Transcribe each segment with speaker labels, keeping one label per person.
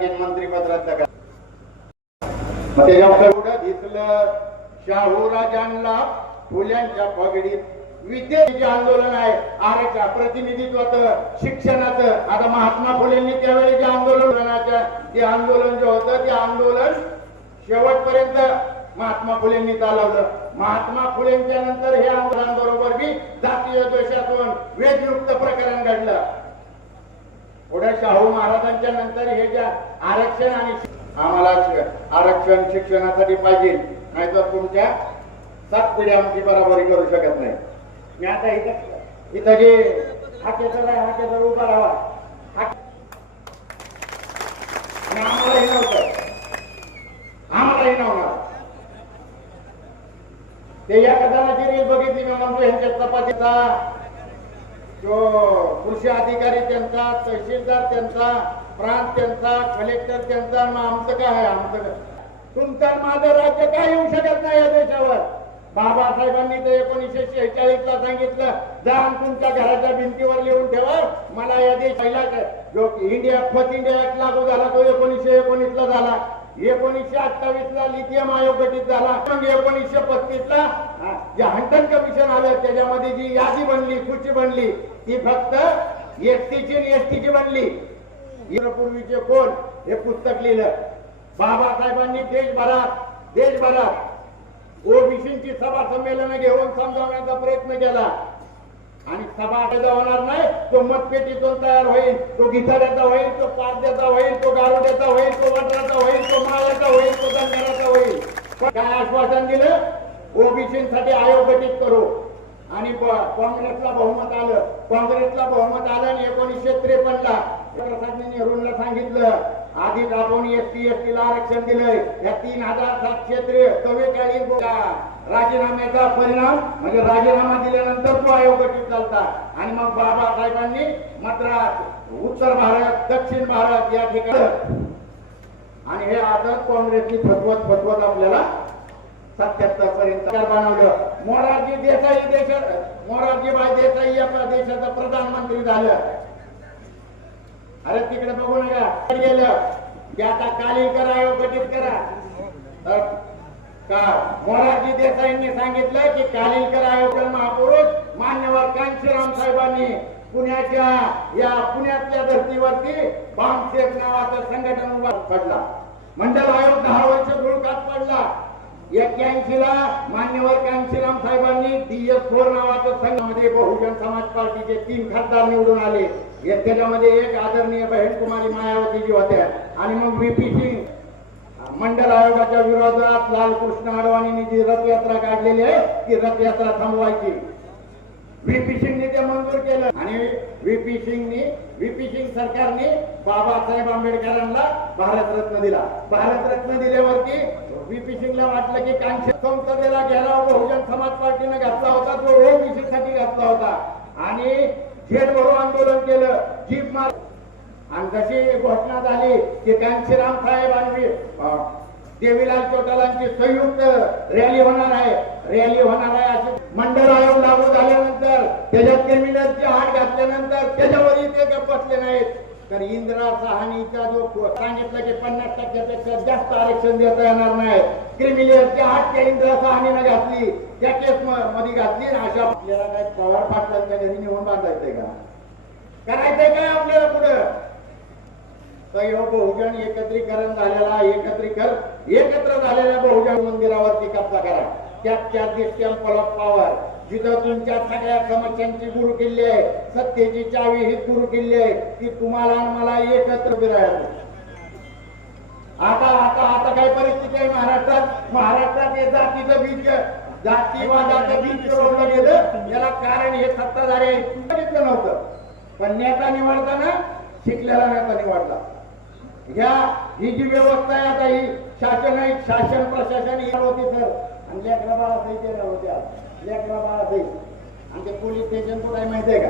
Speaker 1: मंत्रीपद मग त्याच्यावर पुढं दिसलं शाहू फुल्यांच्या पगडीत विद्येचे आंदोलन आहे. आरक्षण प्रतिनिधित्वाचं शिक्षणाचं. आता महात्मा फुलेंनी त्यावेळी जे आंदोलनाच्या ते आंदोलन जे होतं ते आंदोलन शेवटपर्यंत महात्मा फुलेंनी चालवलं. महात्मा फुलेंच्या नंतर हे आंदोलनाबरोबर बी जातीय द्वेषातून वेदयुक्त प्रकरण घडलं. पुढे शाहू महाराजांच्या नंतर हे ज्या आरक्षण आणि आम्हाला आरक्षण शिक्षणासाठी पाहिजे नाहीतर तुमच्या सात पिढ्या आमची बराबरी करू शकत नाही. मी आता इथं इथं जे हाकेसर आहे हाकेसर उभा राहा. हाक- आम्हाला हे नव्हतं. आम्हाला हे नव्हतं. ते या कदाचित बघितली मी म्हणतो ह्यांच्या चपातीचा जो कृषी अधिकारी त्यांचा तहसीलदार त्यांचा प्रांत त्यांचा कलेक्टर त्यांचा मग आमचं काय आहे? आमचं काय? माझं राज्य काय येऊ शकत नाही या देशावर? बाबासाहेबांनी तर एकोणीसशे शेहेचाळीस ला सांगितलं जा तुमच्या घराच्या भिंतीवर लिहून ठेवा. मला या देश पहिला जो इंडिया फर्स्ट इंडिया ऍक्ट लागू झाला तो एकोणीसशे एकोणीस ला झाला. एकोणीसशे अठ्ठावीस ला लिथियम आयोग गठीत झाला. मग एकोणीसशे पस्तीस ला जे हंटन कमिशन आलं त्याच्यामध्ये जी यादी बनली सूची बनली ती फक्त एसटीची आणि एसटीची बनली. पूर्वीचे कोण? हे पुस्तक लिहिलं. बाबासाहेबांनी देशभरात देशभरात ओबीसीची सभा संमेलन घेऊन समजावण्याचा प्रयत्न केला. आणि सभा पैदा होणार नाही तो मतपेटीतून तयार होईल तो गिथाड्याचा होईल तो पारद्याचा होईल तो गारुड्याचा होईल तो वड्राचा होईल तो माळ्याचा होईल तो दंडाराचा होईल. काय आश्वासन दिलं? ओबीसीसाठी आयोग गठीत करू. आणि काँग्रेसला बहुमत आलं. काँग्रेसला बहुमत आलं आणि एकोणीसशे त्रेपन्न ला प्रसाद नेहरूंना सांगितलं आधी आपण एस टी एस टी ला आरक्षण दिलंय. या तीन हजार सातशे त्रे चव्वेचाळीस राजीनाम्याचा परिणाम म्हणजे राजीनामा दिल्यानंतर तो आयोग गठीत आणि मग बाबासाहेबांनी मद्रास उत्तर भारत दक्षिण भारत या ठिकाणी आणि हे आता काँग्रेसची फतवत फतवत आपल्याला सत्याहत्तर पर्यंत बनवलं. मोरारजी देसाई देश मोरारजीबाई देसाई या देशाचा प्रधानमंत्री झालं. अरे तिकडे बघू नका. गेलं. की आता कालीकर आयोग गठीत करा. तर का? मोरारजी देसाईंनी सांगितलं की कालिलकर आयोग महापुरुष मान्यवर कांशीराम साहेबांनी पुण्याच्या या पुण्यातल्या धर्तीवरती बामसेफ नावाचं संघटन उभा पडला. मंडल आयोग दहा वर्ष धुळकात पडला. एक्क्याऐंशी ला मान्यवर कांशीराम साहेबांनी डी एस फोर नावाचं संघामध्ये बहुजन समाज पार्टीचे तीन खासदार निवडून आले. त्याच्यामध्ये एक आदरणीय बहीण कुमारी मायावती जी होत्या आणि मग व्हीपी सिंग मंडल आयोगाच्या विरोधात लालकृष्ण अडवाणींनी जी रथयात्रा काढलेली आहे. ती रथयात्रा थांबवायची. व्हीपी सिंगने ते मंजूर केलं. आणि व्हीपी सिंगनी व्हीपी सिंग सरकारने बाबासाहेब आंबेडकरांना भारतरत्न दिला. भारतरत्न दिल्यावरती व्हीपी सिंगला वाटलं की कांशी संसदेला गेला बहुजन समाज पार्टीने घातला होता. तो ओबीसी साठी घातला होता. आणि झेड भरो आंदोलन केलं. जीप मार आणि जशी घोषणा झाली की कांशीराम साहेब आणि देवीलाल चोटालांची संयुक्त रॅली होणार आहे. रॅली होणार आहे अशी मंडळ आयोग लागू झाल्यानंतर त्याच्यात क्रिमिनलची हाट घातल्यानंतर त्याच्यावरही ते बसले नाहीत. तर इंदिरा सहानीचा जो सांगितलं की पन्नास टक्क्यापेक्षा जास्त आरक्षण देता येणार नाही. क्रिमिनलची हाट त्या इंदिरा सहानीनं घातली. त्या केस मध्ये घातली अशा आपल्याला काय पवार पाटलांच्या घरी नेऊन बांधायचंय का? करायचंय काय आपल्याला पुढं? बहुजन एकत्रीकरण झालेला एकत्रीकरण एकत्र झालेल्या बहुजन मंदिरावरती कब्जा करा. त्यात चार दिवस टेम्पल ऑफ पॉवर जिथं तुमच्या सगळ्या समस्यांची गुरु किल्ली आहे. सत्तेची चावी ही गुरु किल्ली आहे. ती तुम्हाला मला एकत्र फिरायला आता आता आता काय परिस्थिती आहे महाराष्ट्रात? महाराष्ट्रात हे जातीचं बीज जातीवादाचं बीज रोवलं गेलं. याला कारण हे सत्ताधारी आहे नव्हतं. पण नेता निवडताना शिकलेला नेता निवडला. ह्या ही जी व्यवस्था आहे आता ही शासन आहे, शासन प्रशासन ही होती सर. आणि लेकरा बाळा सही केल्या होत्या. लेकरा बाळा सही आणि ते पोलीस स्टेशन कुठे माहिती आहे का?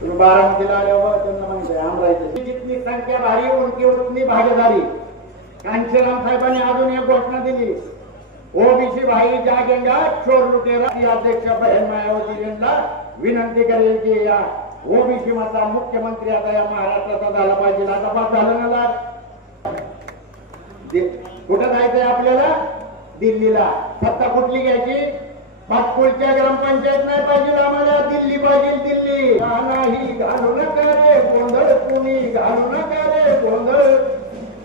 Speaker 1: तुम्ही बारामतीला आल्यावर त्यांना माहिती आहे आमरायचं जितनी संख्या भारी उनकी उतनी भागीदारी कांशीराम साहेबांनी अजून एक घोषणा दिली. ओबीसी भाई जागेंगा, चोर लुटेरा. अध्यक्ष बहन मायावती यांना विनंती करेल की या ओबीसी मधला मुख्यमंत्री आता या महाराष्ट्राचा झाला पाहिजे. आता बात झालं ना लाग कुठं जायचंय आपल्याला? दिल्लीला. सत्ता कुठली घ्यायची? पाटकुळच्या ग्रामपंचायत नाही पाहिजे आम्हाला. दिल्ली पाहिजे दिल्ली. नाही घालू नका रे गोंधळ कुणी? घालू नका रे गोंधळ.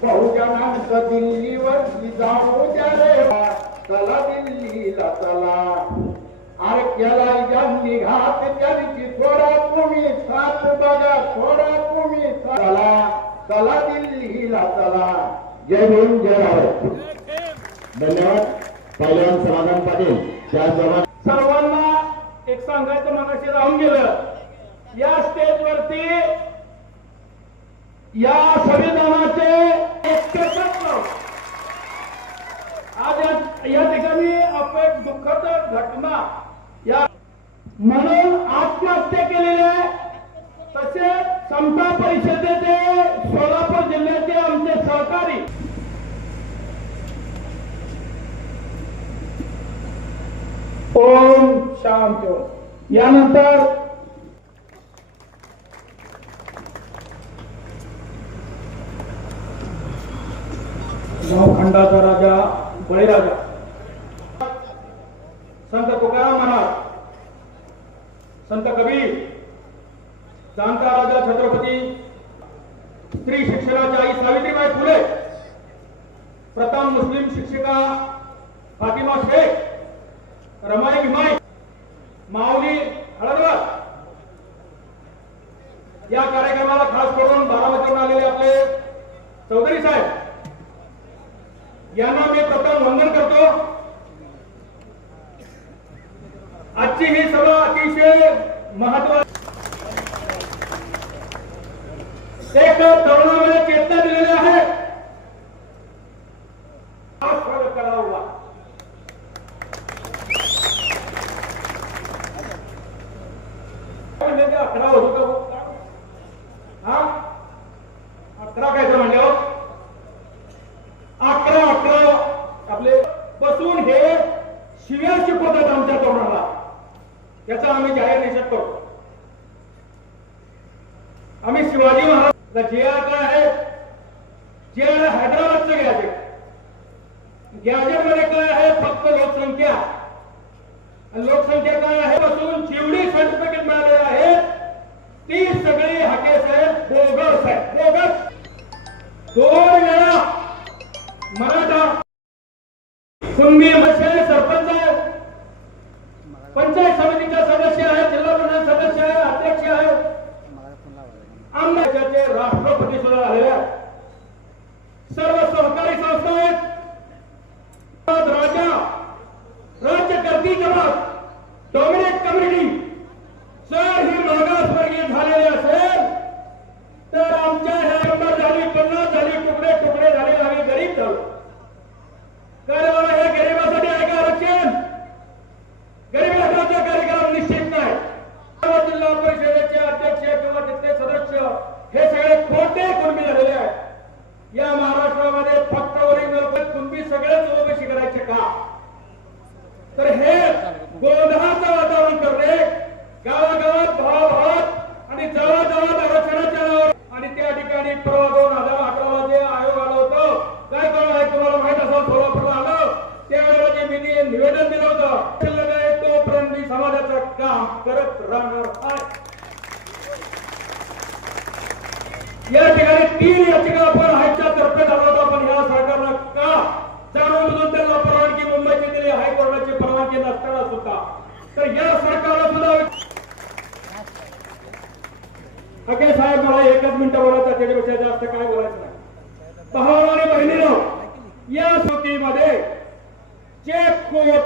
Speaker 1: बहुजनांचं दिल्लीवर जाऊ द्या रे. चला दिल्लीला चला. अरे केला घात त्यांची थोडा तुम्ही साथ बघा थोडा तुम्ही चला चला दिल्लीला चला.
Speaker 2: जय भीम जय भारत. धन्यवाद. पहिलवान समाधान पाटील त्याचबरोबर
Speaker 3: सर्वांना एक सांगायचं मनाशी राहून गेलं. या स्टेजवरती या संविधानाचे आज या- ठिकाणी आपण दुःखद घटना या म्हणून आत्महत्या केलेल्या तसेच समता परिषदेचे सोलापूर जिल्ह्याचे आमचे सहकारी. ओम शांत यानंतर नवखंडाचा राजा बळीराजा संत तुकाराम महाराज संत कबीर जाणता राजा छत्रपती स्त्री शिक्षणाच्या आई सावित्रीबाई फुले प्रथम मुस्लिम शिक्षिका फातिमा शेख रमाई गिमाई माऊली हळदवार या कार्यक्रमाला खास करून बारामतीवरून आलेले आपले चौधरी साहेब. यांना मी प्रथम वंदन करतो. आजची ही सभा अतिशय महत्वाची एक तरुणामध्ये चेतना दिलेली आहे आज स्वागत करावा हुआ काय म्हणले ते अकरा होतो का भाऊ? हा अकरा काय तर म्हणले हो? अकरा अकरा आपले बसून हे शिव्या शिकवतात आमच्या तरुणाला याचा आम्ही जाहीर निषेध करतो आम्ही शिवाजी महाराज जे आर काय आहे? जे आर हैदराबादचं गॅजेट गॅजेटमध्ये काय आहे? फक्त लोकसंख्या. लोकसंख्या काय आहे? पासून जेवढी सर्टिफिकेट मिळाले आहे ती सगळी हाके साहेब बोगस आहे. बोगस. दोन वेळा मराठा. कुंभी मशाल सरपंच आहे पंचायत समितीचा सदस्य आहे जिल्हा परिषद सदस्य आहे अध्यक्ष आहे आमदारचे राष्ट्रपती सुद्धा झालेले आहेत सर्व सहकारी संस्था आहेत राजा राज्यकर्ती जमात डॉमिनेट कम्युनिटी जर ही मागासवर्गीय झालेली असेल तर आमच्या ह्या नंबर झाली पन्नास झाली तुकडे तुकडे झाले आम्ही गरीब झालो कारण मला हे गरिबासाठी आहे का आरक्षण गरीब लोकांचा कार्यक्रम निश्चित नाही सर्व जिल्हा परिषदेचे अध्यक्ष किंवा तिथले सदस्य हे सगळे खोटे कुणबी झालेले आहेत या महाराष्ट्रामध्ये फक्त ओरिजिनल कुणबी सगळेच ओबीसी करायचे का तर हे गोंधळाचं वातावरण करणे गावागावात भावाभावात आणि जवळजवळ आरक्षणाच्या नावावर आणि त्या ठिकाणी परवा दोन हजार अकराला जे आयोग आलं होतं काय कळलं आहे तुम्हाला माहीत असेल सोलापूरला आलं त्यावेळेला जे मी नि- निवेदन दिलं होतं शिल्लक आहे तोपर्यंत मी समाजाचं काम करत राहणार आहे. या ठिकाणी तीन याचिका आपण हायच्या तर्फे दाखवतो होता पण या सरकारनं का जाणून बुजून त्यांना परवानगी मुंबईची दिली हायकोर्टाची परवानगी नसताना सुद्धा? तर या सरकारला सुद्धा अगे साहेब मला एकच मिनिटं बोलायचं त्याच्यापेक्षा जास्त काय बोलायचं नाही. भावाला आणि बहिणीनं या सुटीमध्ये जे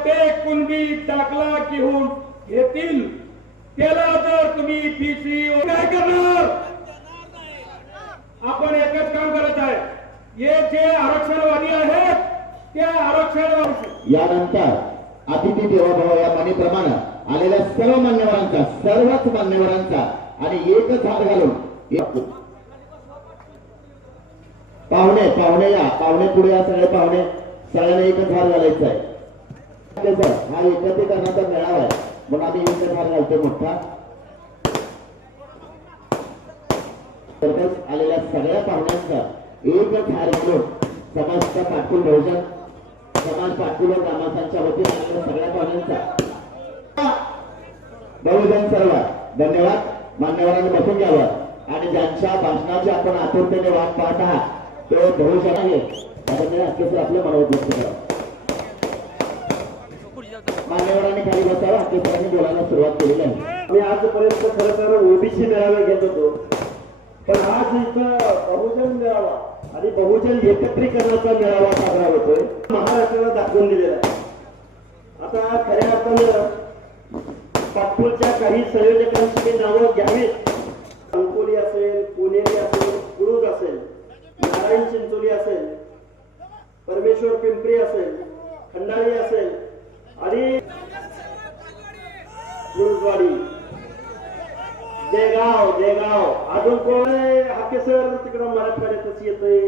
Speaker 3: ते कुणबी दाखला घेऊन घेतील. त्याला जर तुम्ही पीसी काय करणार? आपण एकच काम करत आहे. हे जे आरक्षणवादी आहेत त्या आरक्षणवादी
Speaker 2: यानंतर अतिथी देवाभाव या म्हणीप्रमाणे आलेल्या सर्व मान्यवरांचा सर्वच मान्यवरांचा आणि एकच हात घालून पाहुणे पाहुणे या पाहुणे पुढे या सगळे पाहुणे. सगळ्यांना एकच हात घालायचा आहे. हा एकत्रीकरणाचा मेळावा आहे. म्हणून आम्ही एकच हार घालतो मोठा. तसंच आलेल्या सगळ्या पाहुण्यांचा एक हार घेऊन समस्त पाटकुल बहुजन समाज पाटकुल ग्रामस्थांच्या वतीने आलेल्या सगळ्या पाहुण्यांचा. बहुजन सर्व धन्यवाद. मान्यवरांनी बसून घ्यावं. आणि ज्यांच्या भाषणाची आपण आतुरतेने वाट पाहत आहात तो बहुजन आहे आपण आपलं आपले मनोगत व्यक्त करा मान्यवरांनी खाली बोलायला सुरुवात केलेली आहे.
Speaker 4: मी आजपर्यंत खरं तर ओबीसी मेळावे घेत होतो. पण आज इथं बहुजन मेळावा आणि बहुजन एकत्रीकरणाचा मेळावा साजरा होतोय. महाराष्ट्राला दाखवून दिलेला आहे. आता खऱ्या अर्थानं पाटपूरच्या काही संयोजकांची नावं घ्यावीत. अंकोली असेल पुणेरी असेल कुरुज असेल नारायण चिंचोली असेल परमेश्वर पिंपरी असेल खंडाळी असेल आणि कुरुजवाडी देगाव देगाव अजून कोण आहे? हाके सर तिकडं मराठवाड्यातच येतोय.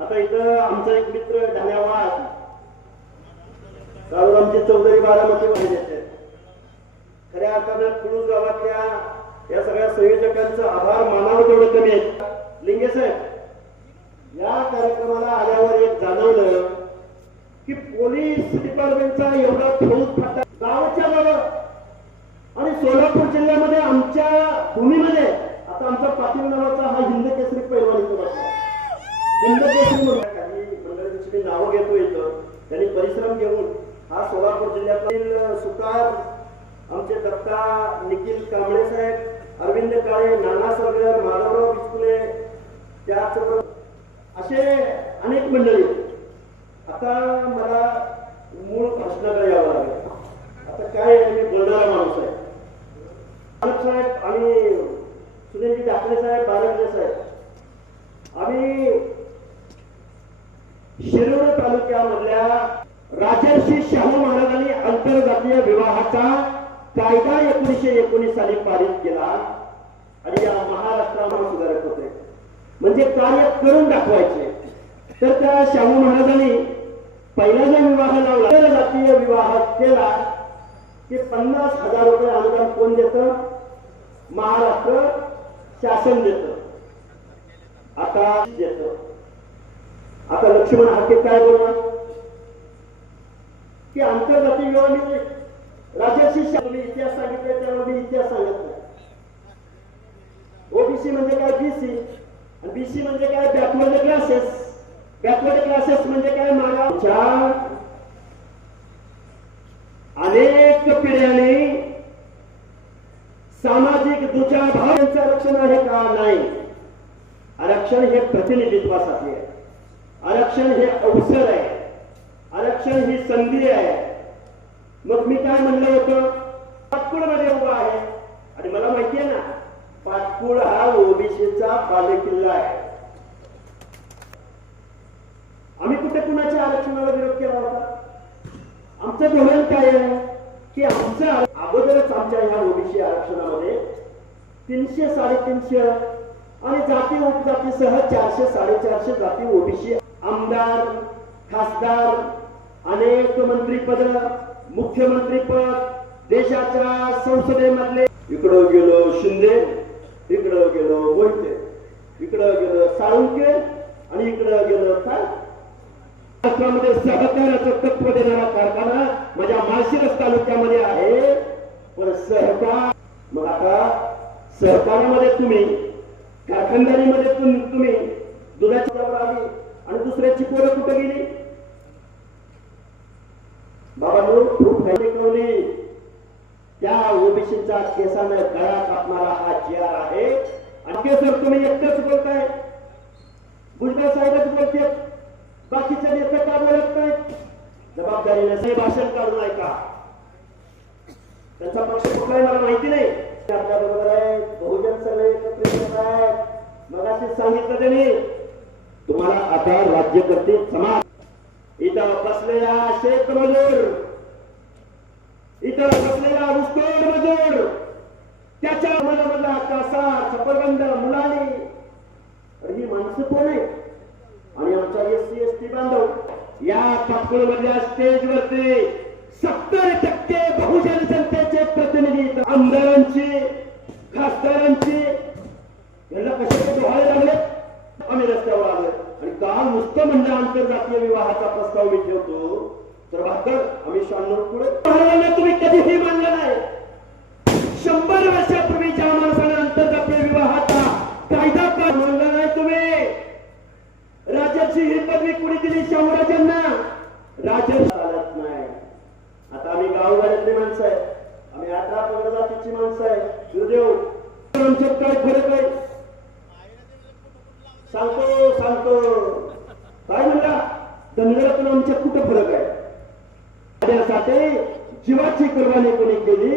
Speaker 4: आता इथं आमचा एक मित्र ढाण्यावाद आमचे चौधरी बारामती वाहिन्याचे खऱ्या अर्थानं कुळूस गावातल्या या सगळ्या संयोजकांचा आभार मानावं तेवढं कमी आहे लिंगे साहेब या कार्यक्रमाला आल्यावर एक जाणवलं की पोलीस डिपार्टमेंटचा एवढा फौज फाटा गावाच्या गावं आणि सोलापूर जिल्ह्यामध्ये आमच्या भूमीमध्ये आता आमचा पाटील नावाचा हा हिंद केसरी पैलवान इथं हिंद केसरी काही मंडळींची मी नावं घेतो इथं त्यांनी परिश्रम घेऊन हा सोलापूर जिल्ह्यातील सुतार आमचे दत्ता निखिल कांबळे साहेब अरविंद काळे नाना सरगर माधवराव बिचकुले त्याचबरोबर असे अनेक मंडळी आता मला मूळ प्रश्नाकडे यावं लागेल. आता काय आहे, मी बोलणारा माणूस आहे. साहेब आणि सुनीलजी ठाकरे साहेब बालकरे साहेब. आम्ही शिरूर तालुक्यामधल्या राजर्षी शाहू महाराजांनी आंतरजातीय विवाहाचा कायदा एकोणीसशे एकोणीस साली पारित केला आणि या महाराष्ट्रामध्ये सुधारक होते. म्हणजे कार्य करून दाखवायचे. तर त्या शाहू महाराजांनी पहिला जो विवाह लावला आंतरजातीय विवाह केला की पन्नास हजार रुपये अनुदान कोण देत? महाराष्ट्र शासन देत. आता देत. आता लक्ष्मण हाके काय बोलणार? की आंतरजातीय विवाह मी राजर्षी मी इतिहास सांगितले त्यामुळे मी इतिहास सांगत नाही. ओबीसी म्हणजे काय बीसी आणि बीसी म्हणजे काय बॅकवर्ड क्लासेस बॅकवर्ड क्लासेस म्हणजे काय मागाच्या अनेक पिढ्यांनी सामाजिक दुचाभावांचं आरक्षण आहे का नाही. आरक्षण हे प्रतिनिधित्वासाठी आहे. आरक्षण हे अवसर आहे. आरक्षण ही संधी आहे. मग मी काय म्हणलं होतं? पाटकुळमध्ये उभा आहे. आणि मला माहिती आहे ना पाटकुळ हा ओबीसीचा बालेकिल्ला आहे. आम्ही कुठे कुणाच्या आरक्षणाला विरोध केला होता? आमचं धोरण काय आहे? की आमचं अगोदरच आमच्या ह्या ओबीसी आरक्षणामध्ये तीनशे साडेतीनशे आणि जाती उपजातीसह चारशे साडेचारशे जाती ओबीसी आमदार खासदार अनेक मंत्रीपद मुख्यमंत्रीपद देशाच्या संसदेमधले. इकडं गेलो शिंदे इकडं गेलो मोहिते इकडं गेलो साळुंके आणि इकडं गेलो काय? महाराष्ट्रामध्ये सहकार्याचं तत्व देणारा कारखाना माझ्या माळशिरस तालुक्यामध्ये आहे. पण सहकार मग आता सहकारामध्ये तुम्ही कारखानदारीमध्ये तुम्ही दुधाची आली आणि दुसऱ्याची पोरं कुठं गेली? बाबा लोक खूप टेकवली त्या ओबीसीचा केसानं गळा कापणारा हा जी आहे. आणि सर तुम्ही एकटंच बोलताय. भुजबळ साहेबच बोलते बाकीचे नेते का बोलत नाहीत जबाबदारीने साहेब भाषण काढू नये का? त्यांचा पक्ष कुठलाही मला माहिती नाही. आपल्या बरोबर आहे बहुजन सगळे एकत्र येत आहेत. मगाशी सांगितलं त्यांनी तुम्हाला आता राज्यकर्ते समाज इथं बसलेला शेत मजूर इथं बसलेला ऊसतोड मजूर त्याच्या मनामधला कासा सफरबंद मुलाली. अरे ही माणसं कोण आहे आणि आमचा एस सी एस टी बांधव या पाटकुळ मधल्या स्टेज वरती सत्तर टक्के बहुजन जनतेचे प्रतिनिधी आमदार आमदारांची खासदारांची यांना कशाचे डोहाळे लागले आम्ही रस्त्यावर आलो आणि काल नुसतं म्हणलं आंतरजातीय विवाहाचा प्रस्ताव मी ठेवतो. तर भाकर आम्ही शहाण्णव पुढे महाराजांना तुम्ही कधीही मानलं नाही शंभर वर्षापूर्वी ज्या माणसाने आंतरजातीय विवाहाचा कायदा का मानला नाही तुम्ही राजाची ही पदवी कुणी दिली शाहूराजांना राजन चालत नाही आता आम्ही गावगाड्यातली माणसं आहे आम्ही अठरा पंधरा जातीची माणसं आहे गुरुदेव आमच्यात काय फरक आहे सांगतो सांगतो काय म्हणला धनगरातून आमच्यात आहे त्यासाठी जीवाची कुर्बानी कोणी केली?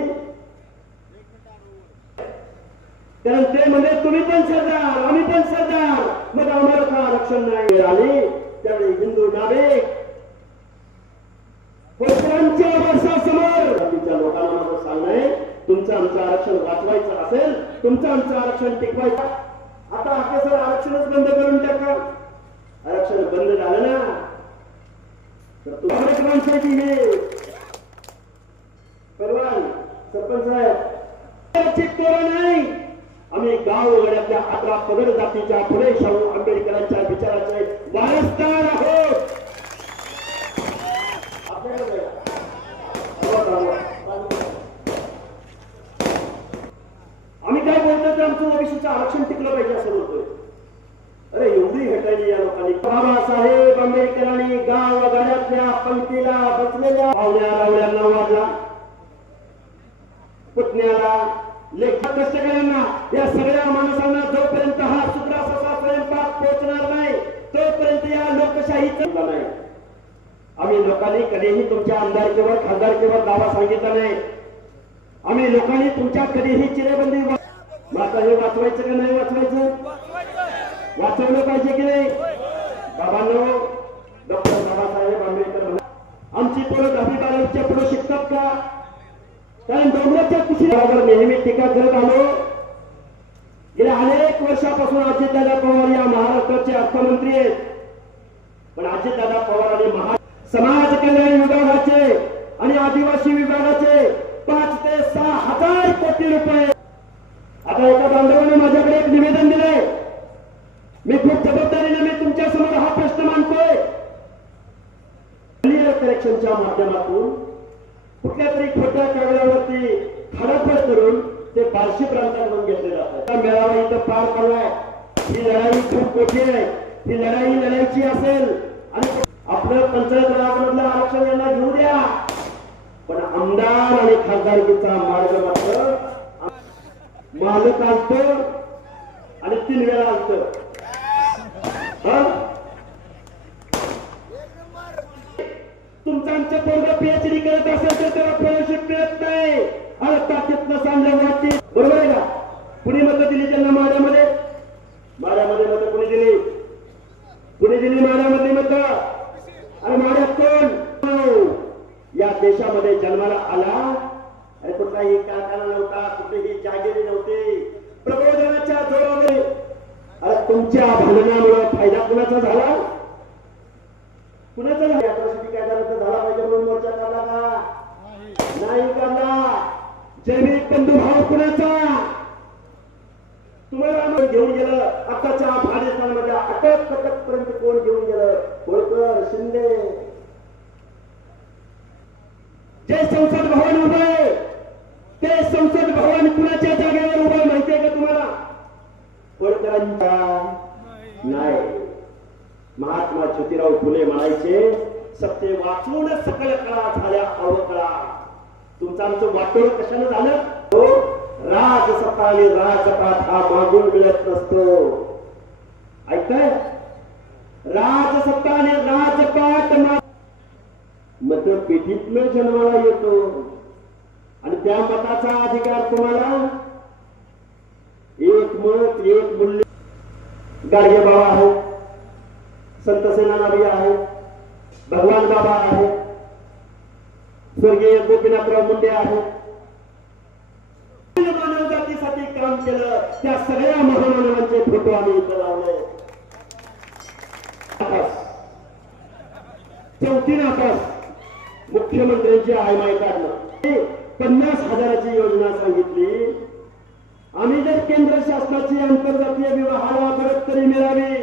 Speaker 4: कारण ते म्हणजे तुम्ही पण सरदार आम्ही पण सरदार. मग आम्हाला का आरक्षण नाही आली त्यावेळी हिंदू नागरिक होळकरांच्या वर्षासमोर जातीच्या लोकांना माझं सांगणं तुमचं आमचं आरक्षण वाचवायचं असेल तुमचं आमचं आरक्षण टिकवायचं. आता आपले सर आरक्षणच बंद करून टाका. आरक्षण बंद झालं ना तर हे. परवान सरपंच साहेब. चिक नाही आम्ही गाव वगैरेतल्या अकरा पगड जातीच्या फुले शाहू आंबे विचाराचे वारसदार आहोत आपल्याकडे बघा. आम्ही काय बोलतो ते आमचं ओबीसीचं आरक्षण टिकलं पाहिजे असं बोलतोय अरे एवढी भेटायली या लोकांनी बाबासाहेब आंबेडकरांनी गाव गाड्यातल्या पंक्तीला बसलेल्या पाहुण्या रावड्यांना वाजला पुतण्याला लेखा कष्टकऱ्यांना या सगळ्या माणसांना जोपर्यंत हा सुग्रासाचा स्वयंपाक पोहोचणार नाही तोपर्यंत या लोकशाहीचा नाही आम्ही लोकांनी कधीही तुमच्या आमदारकीवर खासदारकीवर दावा सांगितला नाही आम्ही लोकांनी तुमच्या कधीही चिरेबंदी मग हे वाचवायचं का नाही वाचवायचं? वाचवलं पाहिजे की नाही? बाबांनो डॉक्टर बाबासाहेब आंबेडकर आमची पोरं दहावी बारावीच्या पुढे शिकतात का? कारण डोंगराच्या कुशीवर नेहमी टीका करत आलो. गेल्या अनेक वर्षापासून अजितदादा पवार या महाराष्ट्राचे अर्थमंत्री आहेत. पण अजितदादा पवार आणि महा समाज कल्याण विभागाचे आणि आदिवासी विभागाचे पाच ते सहा हजार कोटी रुपये आता एका बांधवाने माझ्याकडे एक निवेदन दिलंय. मी खूप जबाबदारीने मी तुमच्यासमोर हा प्रश्न मांडतोय. कलेक्शनच्या माध्यमातून कुठल्या तरी खोट्या कागदावरती खडपट करून ते बार्शी प्रांतांकडून घेतले जातात. मेळावा इथं पार पडलाय. ही लढाई खूप मोठी आहे. ही लढाई लढायची असेल. आणि आपलं पंचायत राजमधलं आरक्षण यांना घेऊ द्या. पण आमदार आणि खासदारकीचा मार्ग मात्र मालक असत आणि तीन वेळा आलत तुमचं आमचं पोरग पीएचडी करत असेल तर त्याला फेलोशिप मिळत नाही. अरे ताकीतनं सांगल्या वाटते बरोबर आहे का? कुणी मतं दिली त्यांना माड्यामध्ये माड्यामध्ये मतं कुणी दिली? कुणी दिली माड्यामध्ये मतं? अरे माड्यात कोण? या देशामध्ये जन्माला आला अरे कुठलाही कारखाना नव्हता कुठेही जागिरी नव्हती प्रबोधनाच्या जोरावर अरे तुमच्या भांडणामुळे फायदा कुणाचा झाला? कुणाचा झाला? अॅट्रॉसिटी कायदा रद्द झाला पाहिजे म्हणून मोर्चा काढला का? नाही. काढला. जैविक बंधुभाव कुणाचा? तुम्हाला आम्ही घेऊन गेलं. आताच्या अफगाणिस्तानमध्ये अटक कटक पर्यंत कोण घेऊन गेलं? होळकर शिंदे. जे संसद भवन उभं ते संसद भवन कुणाच्या जागेवर उभं माहितीये का तुम्हाला? होळकरांचा नाही. महात्मा ज्योतिराव फुले म्हणायचे सत्य वाचून सकल कळा झाल्या अवकळा. तुमचं आमचं वाटोळ कशानं झालं? हो, राज राजसत्ता आणि राजपात हा मागून मिळत नसतो. ऐकताय? राजसत्ता आणि राजपात मा- पेठीतनं जन्माला येतो. आणि त्या मताचा अधिकार तुम्हाला? एक मत एक मूल्य गाडगे बाबा आहेत. संत सेनानारी आहे. भगवान बाबा आहे स्वर्गीय गोपीनाथराव मुंडे आहे मानव जातीसाठी काम केलं. त्या सगळ्या महामानवांचे फोटो आम्ही इथं लावले. चौथी नापास मुख्यमंत्र्यांची आय माय काढणं. पन्नास हजाराची योजना सांगितली. आम्ही जर केंद्र शासनाची आंतरजातीय विवाहाला मदत तरी मिळावी.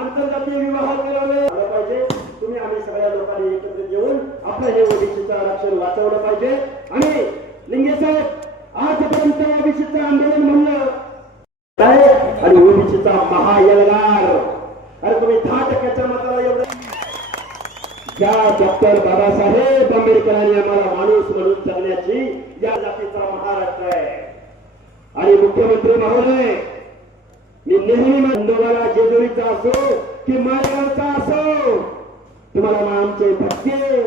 Speaker 4: आंतरजातीय विवाह मिळावे पाहिजे. तुम्ही आम्ही सगळ्या लोकांनी एकत्र येऊन आपलं हे ओबीसीचं आरक्षण वाचवलं पाहिजे. आणि लिंगे साहेब आजपर्यंत ओबीसीचं आंदोलन म्हणलं. काय? आणि ओबीसीचा महायलगार अरे तुम्ही दहा टक्क्याच्या मताला एवढं ज्या डॉक्टर बाबासाहेब आंबेडकरांनी आम्हाला माणूस म्हणून जगण्याची या जातीचा महाराष्ट्र आहे. आणि मुख्यमंत्री महोदय मी नेहमी खंडोबाला जेजुरीचा असो की मालेगावचा असो तुम्हाला मग आमचे धक्के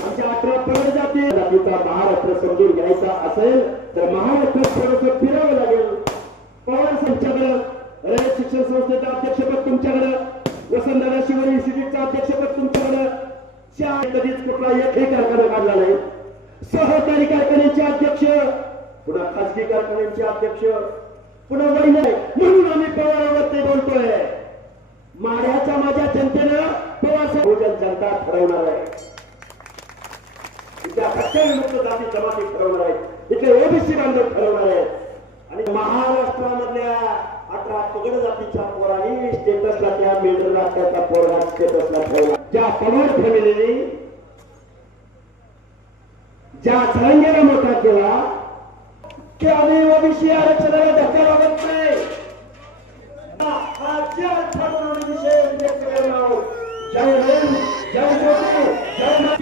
Speaker 4: आमच्या अठरा पन्नास जाते जातीचा महाराष्ट्र समजून घ्यायचा असेल तर महाराष्ट्र थोडस फिरावं लागेल. पवार तुमच्याकडं रयत शिक्षण संस्थेचं अध्यक्षपद तुमच्याकडं वसंतदादा शिवर इन्स्टिट्यूटचं अध्यक्षपद तुमच्याकडं. त्या कधीच कुठला एकही कारखाना काढला नाही. सहकारी कारखान्याचे अध्यक्ष पुन्हा खासगी कारखान्यांचे अध्यक्ष पुन्हा वैन म्हणून आम्ही पवारावरती बोलतोय. माढ्याच्या माझ्या जनतेनं पवार बहुजन जनता ठरवणार आहे. इथल्या पक्षविमुक्त जाती जमाती ठरवणार आहेत. इथले ओबीसी बांधव ठरवणार आहेत. आणि महाराष्ट्रामधल्या अठरा पगड जातीच्या पोरांनी स्टेटसला त्या मेंढर राष्ट्राच्या पोराला स्टेटसला ठेवला. ज्या पवार फॅमिलीने ज्या चरंगेला मोठा केला की आम्ही ओबीसी आरक्षणाला धक्का लागत नाही हा ज्या ठरवून विषय व्यक्त करणार आहोत. जय हिंद जय मोदी जय मा-